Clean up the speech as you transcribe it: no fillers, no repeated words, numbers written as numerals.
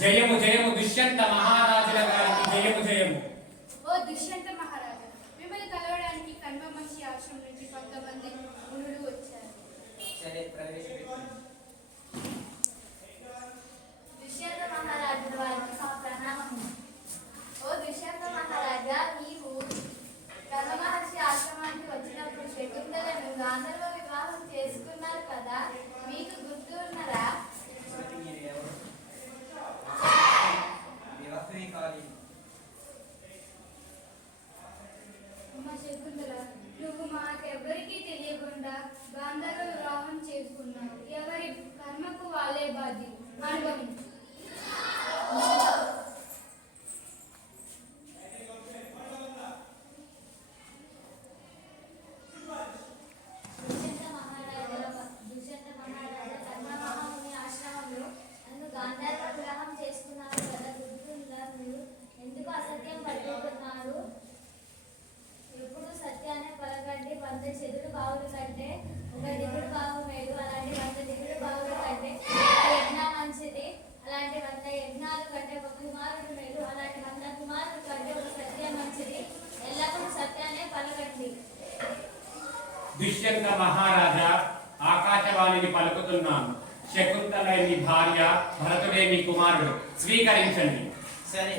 జయము జయము దుష్యంత మహారాజుల గారికి జయము జయము. ఓ దుష్యంత మహారాజా, మిమ్మల్ని కలవడానికి కన్వ మహర్షి ఆశ్రమం నుంచి కొంతమంది మునులు వచ్చారు. సరే, ప్రవేశపెట్టండి. దుష్యంత మహారాజు వారికి మా ప్రణామములు. ఓ దుష్యంత మహారాజా, నీవు కన్వ మహర్షి ఆశ్రమానికి వచ్చినప్పుడు శకుంతలను గాంధర్వ వివాహం చేసుకున్నారు కదా, మీకు గుర్తు ఉన్నరా? మీరు ఎవరు? వివాహమే కాలేదు. అమ్మ శకుంతల, నువ్వు మాకెవ్వరికీ తెలియకుండా గాంధర్వ వివాహం చేసుకున్నావు. ఎవరి కర్మకు వాళ్ళే బాధ్యులు. అనుభవించు. దుష్యంత మహారాజా కర్మ మహాముని ఆశ్రమంలో నన్ను గాంధర్వ వివాహం చేసుకున్నారు కదా, గుర్తుందా? మీరు ఎందుకు అసత్యం పట్టుకున్నారు? ఎప్పుడు సత్యాన్ని పలకండి. 100 చెదురు బావుల కంటే ఒక దిగుడు బావు మేలు. అలాంటి 100 దిగుడు బావుల కంటే ఒక యజ్ఞం మంచిది. అలాంటి 100 యజ్ఞాల కంటే ఒక కుమారుడు మేలు. అలాంటి 100 కుమారుల కంటే ఒక సత్యం మంచిది. ఎల్లప్పుడూ సత్యాన్ని పలకండి. దుష్యంత మహారాజా, ఆకాశవాణిని పలుకుతున్నాను. శకుంతల మీ భార్య, భరతుడే మీ కుమారుడు. స్వీకరించండి. సరే.